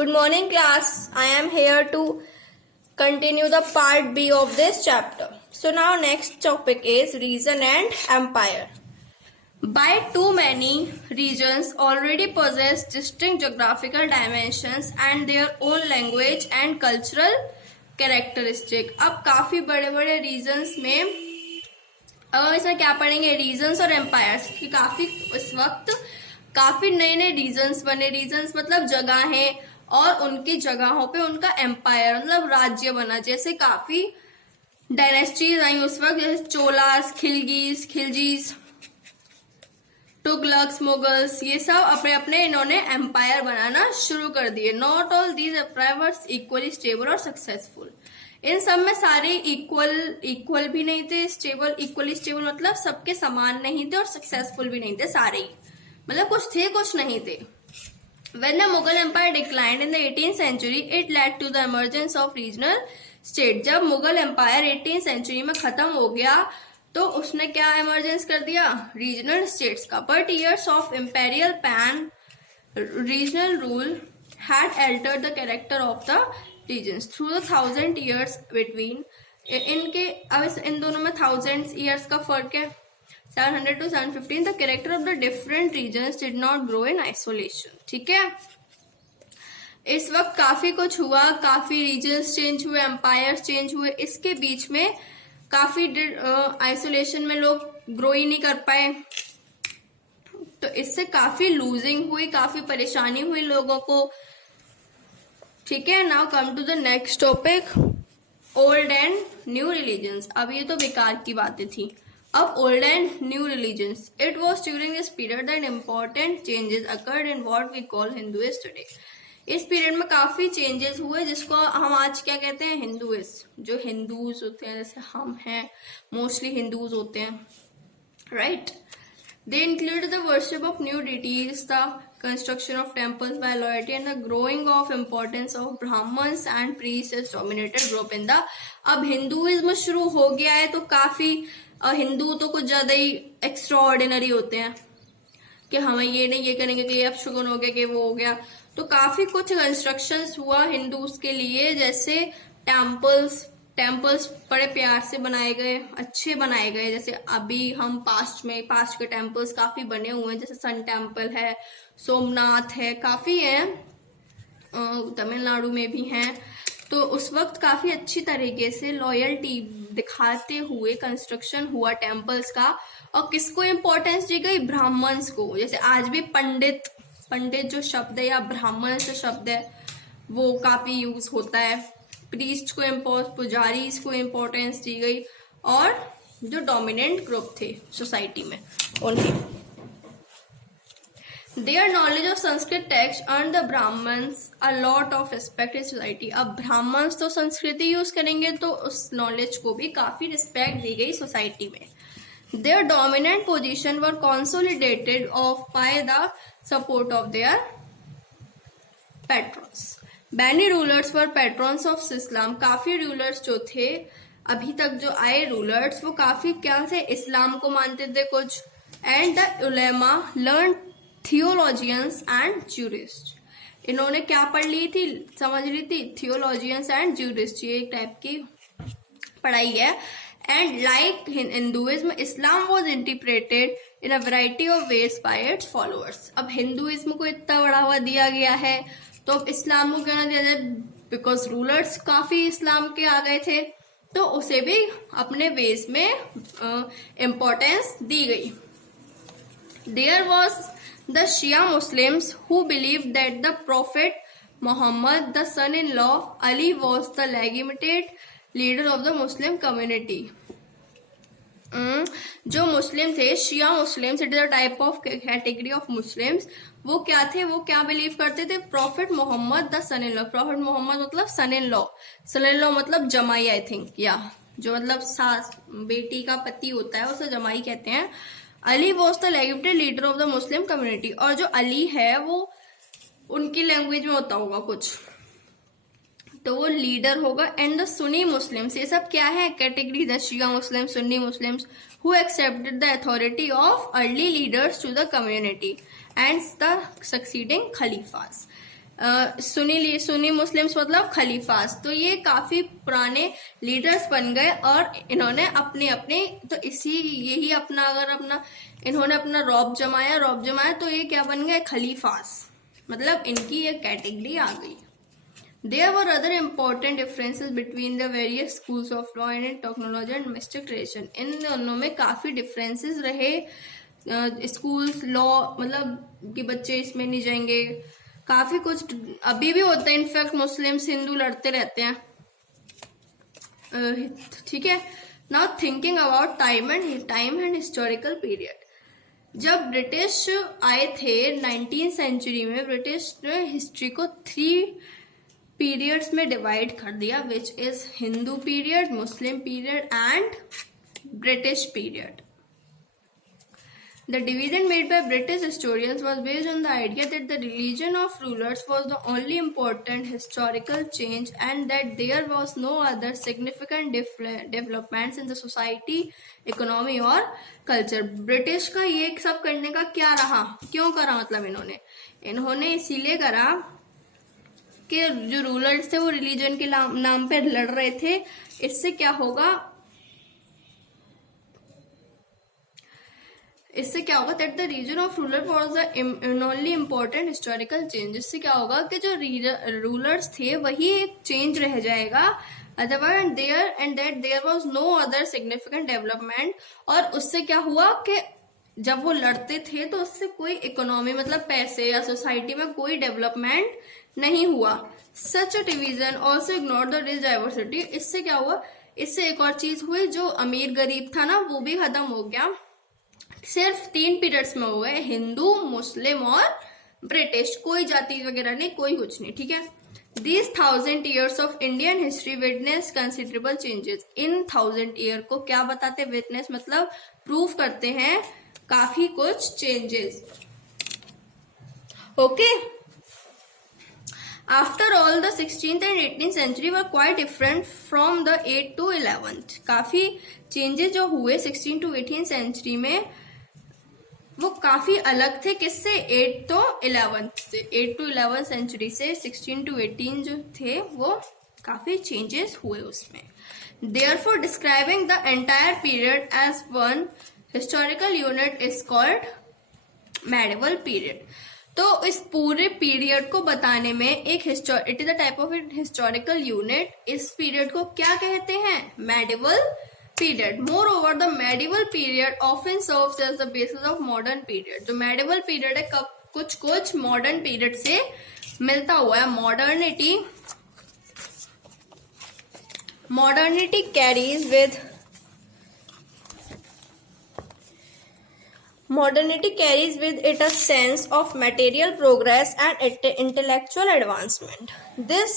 Good morning, class. I am here to continue the part B of this chapter. So now next topic is region and empire. By too many regions already possess distinct geographical dimensions and their own language and cultural characteristic. अब काफी बड़े बड़े regions में अब हम इसमें क्या पढ़ेंगे, रीजन्स और एम्पायर्स की काफी इस वक्त काफी नए नए रीजन्स बने. रीजन्स मतलब जगहें और उनकी जगहों पे उनका एम्पायर मतलब राज्य बना. जैसे काफी डायनेस्टीज आई उस वक्त, जैसे चोलास, खिलजीज, तुगलक्स, मुगल्स, ये सब अपने अपने इन्होंने एम्पायर बनाना शुरू कर दिए. Not all these empires equally stable और सक्सेसफुल. इन सब में सारे इक्वल भी नहीं थे. इक्वली स्टेबल मतलब सबके समान नहीं थे और सक्सेसफुल भी नहीं थे. सारे ही मतलब कुछ थे कुछ नहीं थे. When the Mughal Empire declined in the 18th century, it led to the emergence of regional states. जब मुगल एम्पायर 18th सेंचुरी में खत्म हो गया तो उसने क्या इमरजेंस कर दिया, रीजनल स्टेट्स का. But years of imperial pan regional rule had altered the character of the regions through the 1000 years between. इनके अब इन दोनों में 1000 years का फर्क है. 700 to 715, the character of the different regions did not grow in isolation. ठीक है, इस वक्त काफी कुछ हुआ, काफी रीजन्स चेंज हुए, एम्पायर्स चेंज हुए. इसके बीच में काफी आइसोलेशन में लोग ग्रो ही नहीं कर पाए, तो इससे काफी लूजिंग हुई, काफी परेशानी हुई लोगों को. ठीक है, now come to the next topic, old and new religions. अब ये तो बेकार की बातें थी. अब old and new religions. It was during this period that important changes occurred in what we call Hinduism today. इस पीरियड में काफी चेंजेस हुए जिसको हम आज क्या कहते हैं, हिंदुइज्म. जो हिंदूज होते हैं, जैसे हम हैं, मोस्टली हिंदूज होते हैं, right. They include the worship of new deities, the construction of temples by loyalty and the growing of importance of Brahmins and priest as dominated group in the. अब Hinduism शुरू हो गया है तो काफी हिंदू तो कुछ ज्यादा ही एक्स्ट्रा ऑर्डिनरी होते हैं कि हमें ये नहीं ये करेंगे कि ये अपशगुन हो गया कि वो हो गया. तो काफी कुछ कंस्ट्रक्शंस हुआ हिंदूज के लिए, जैसे टेम्पल्स बड़े प्यार से बनाए गए, अच्छे बनाए गए. जैसे अभी हम पास्ट के टेम्पल्स काफी बने हुए हैं, जैसे सन टेम्पल है, सोमनाथ है, काफी है, तमिलनाडु में भी हैं. तो उस वक्त काफी अच्छी तरीके से लॉयल्टी दिखाते हुए कंस्ट्रक्शन हुआ टेम्पल्स का. और किसको इम्पोर्टेंस दी गई, ब्राह्मण्स को. जैसे आज भी पंडित जो शब्द है या ब्राह्मण जो शब्द है वो काफी यूज होता है. प्रीस्ट को पुजारी को इम्पोर्टेंस दी गई और जो डोमिनेंट ग्रुप थे सोसाइटी में उन्हें. Their knowledge of Sanskrit text earned the Brahmins a lot of respect in society. अब ब्राह्मण्स तो संस्कृति यूज करेंगे तो उस नॉलेज को भी काफी रिस्पेक्ट दी गई सोसाइटी में. Their dominant position were consolidated by the support of their patrons. Many rulers were patrons of Islam. काफी रूलर्स जो थे अभी तक जो आए रूलर्स वो काफी क्या थे, इस्लाम को मानते थे कुछ. And the ulema learned theologians and jurist. इन्होंने क्या पढ़ ली थी, समझ ली थी, थियोलॉजियंस एंड ज्यूरिस्ट. ये एक टाइप की पढ़ाई है. And like Hinduism, Islam was interpreted in a variety of ways bye it's followers. अब हिंदुइज्म को इतना बढ़ावा दिया गया है तो अब इस्लाम को क्यों ना दिया जाए, बिकॉज रूलर्स काफी इस्लाम के आ गए थे तो उसे भी अपने वेज में इम्पोर्टेंस दी गई. There was the Shia Muslims who believed that the Prophet Muhammad, the son-in-law Ali, was the legitimate leader of the Muslim community. जो मुस्लिम थे, Shia Muslims, it is a type of category of Muslims. वो क्या थे, वो क्या believe करते थे, prophet Muhammad the son in law. Prophet Muhammad मतलब सन इन लॉ मतलब जमाई, आई थिंक, या जो मतलब सास बेटी का पति होता है उसे जमाई कहते हैं. Ali was the legitimate leader of the Muslim community. और जो अली है वो उनकी लैंग्वेज में होता होगा कुछ, तो वो लीडर होगा. एंड द सुन्नी मुस्लिम्स, ये सब क्या है, category the Shia Muslim, Sunni Muslims, who accepted the authority of early leaders to the community and the succeeding khalifas. Sunni Muslims मतलब खलीफास। तो ये काफी पुराने लीडर्स बन गए और इन्होंने अपने अपने तो यही अपना इन्होंने अपना रौब जमाया तो ये क्या बन गए, खलीफास, मतलब इनकी एक कैटेगरी आ गई। There were other important differences between the various schools of law and technology and mystic tradition. इन दोनों में काफी differences रहे। स्कूल्स लॉ मतलब कि बच्चे इसमें नहीं जाएंगे, काफी कुछ अभी भी होता है। इनफैक्ट मुस्लिम्स हिंदू लड़ते रहते हैं, ठीक है। Now thinking about time and historical period. जब ब्रिटिश आए थे 19th सेंचुरी में, ब्रिटिश ने हिस्ट्री को 3 पीरियड्स में डिवाइड कर दिया, which is Hindu period, Muslim period and British period. The division made by British historians was based on the idea that the religion of rulers was the only important historical change and that there was no other significant developments in the society, economy और culture. British का ये सब करने का क्या रहा, क्यों करा, मतलब इन्होंने इसीलिए करा कि जो रूलर्स थे वो रिलीजन के नाम पे लड़ रहे थे। इससे क्या होगा that the region of ruler was the only important historical change. इससे क्या होगा कि जो रूलर्स थे वही एक चेंज रह जाएगा, otherwise there was no other significant development. और उससे क्या हुआ कि जब वो लड़ते थे तो उससे कोई इकोनॉमी मतलब पैसे या सोसाइटी में कोई डेवलपमेंट नहीं हुआ। Such a division also ignore the rich diversity. इससे क्या हुआ, इससे एक और चीज हुई, जो अमीर गरीब था ना वो भी खत्म हो गया। सिर्फ 3 पीरियड्स में हुए, हिंदू, मुस्लिम और ब्रिटिश, कोई जाति वगैरह नहीं, कोई कुछ नहीं, ठीक है। These 1000 years of Indian history witness considerable changes. In 1000 year को क्या बताते, विटनेस मतलब प्रूफ करते हैं काफी कुछ changes. Okay, After all, the 16th and 18th century were quite different from the 8th to 11th. काफी चेंजेस जो हुए 16 to 18th सेंचुरी में वो काफी अलग थे, किससे, 8 to 11th से। 8 to 11th सेंचुरी से 16 to 18 जो थे वो काफी चेंजेस हुए उसमें। Therefore, describing the entire period as one historical unit is called medieval period. तो इस पूरे पीरियड को बताने में it is a type of historical unit. इस पीरियड को क्या कहते हैं, medieval period. Moreover the medieval period often serves as the basis of modern period. जो मेडिवल पीरियड है कुछ मॉडर्न पीरियड से मिलता हुआ है। Modernity carries with it a sense of material progress and intellectual advancement. This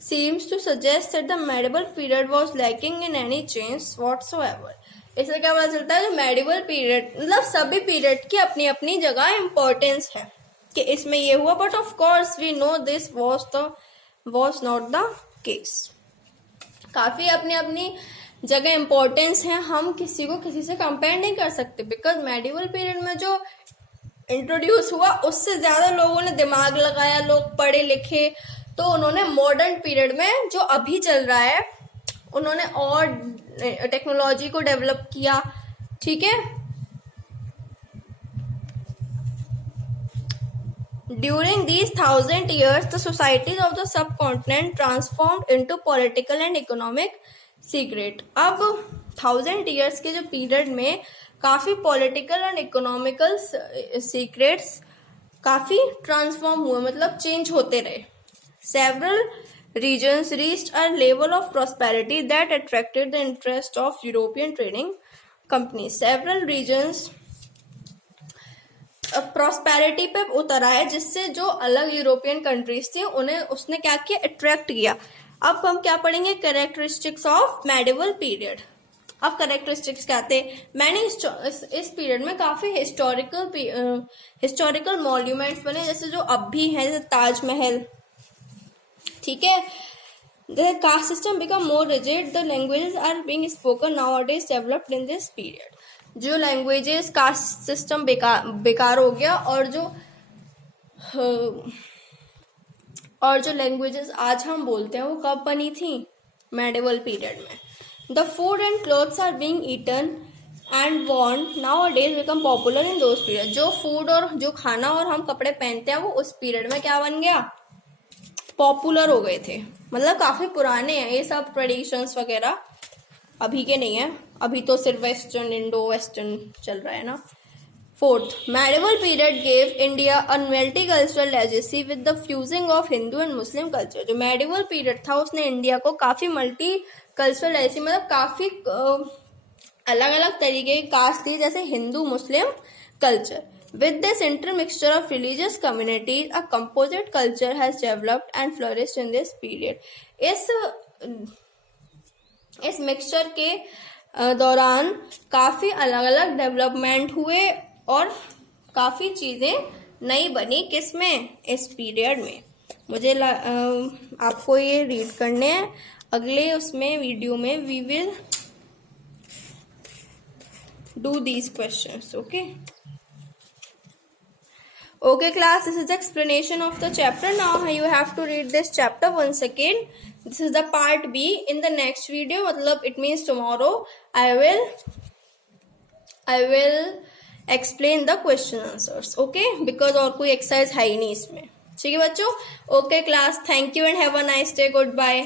seems to suggest that the medieval period was lacking in any change whatsoever. इससे क्या पता चलता है, जो मेडिवल पीरियड मतलब सभी पीरियड की अपनी अपनी जगह इम्पोर्टेंस है कि इसमें ये हुआ, but of course we know this was not the case. काफी अपनी अपनी जगह इम्पोर्टेंस है, हम किसी को किसी से कंपेयर नहीं कर सकते, बिकॉज मेडिवल पीरियड में जो इंट्रोड्यूस हुआ उससे ज्यादा लोगों ने दिमाग लगाया, लोग पढ़े लिखे, तो उन्होंने मॉडर्न पीरियड में जो अभी चल रहा है उन्होंने और टेक्नोलॉजी को डेवलप किया, ठीक है। During these 1000 years, the societies of the subcontinent transformed into political and economic secret. अब 1000 years के जो पीरियड में काफी पॉलिटिकल एंड इकोनॉमिकल सीक्रेट्स काफी ट्रांसफॉर्म हुए, मतलब चेंज होते रहे। Several regions reached a level of prosperity that attracted the interest of European trading companies. Several regions prosperity पे उतर आए, जिससे जो अलग यूरोपियन कंट्रीज थी उन्हें उसने क्या किया, अट्रैक्ट किया। अब हम क्या पढ़ेंगे, कैरेक्टरिस्टिक्स ऑफ मेडिवल पीरियड। अब कैरेक्टरिस्टिक्स क्या थे, मैंने इस पीरियड में काफी हिस्टोरिकल मॉन्यूमेंट्स बने, जैसे जो अब भी हैं, जैसे ताजमहल, ठीक है। The caste system become more rigid. The languages are being spoken nowadays developed in this period. जो लैंग्वेजेस कास्ट सिस्टम बेकार हो गया, और जो और जो लैंग्वेजेस आज हम बोलते हैं वो कब बनी थी? मेडिवल पीरियड में. The food and clothes are being eaten and worn nowadays become popular in those period. जो फूड और जो खाना और हम कपड़े पहनते हैं वो उस पीरियड में क्या बन गया? पॉपुलर हो गए थे. मतलब काफी पुराने हैं ये सब ट्रेडिशंस वगैरह, अभी के नहीं है. अभी तो सिर्फ वेस्टर्न, इंडो वेस्टर्न चल रहा है ना. Fourth, medieval period gave India a multicultural legacy with the fusing of Hindu and Muslim culture. जो मेडिवल पीरियड था उसने इंडिया को काफी मल्टी कल्चरल लेगेसी, मतलब काफी अलग अलग तरीके की कास्ट थी, जैसे Hindu Muslim culture. With this intermixture of religious communities, a composite culture has developed and flourished in this period. इस मिक्सचर के दौरान काफी अलग अलग डेवलपमेंट हुए और काफी चीजें नई बनी. किसमें? इस पीरियड में. मुझे आपको ये रीड करने हैं. अगले उसमें वीडियो में we will do these questions. Okay class, this is the explanation of the chapter. Now you have to read this chapter once again. This is the part B. In the next video, मतलब it means tomorrow, I will explain the question answers. Okay? Because और कोई exercise है ही नहीं इसमें. ठीक है बच्चों? Okay class, thank you and have a nice day. Goodbye.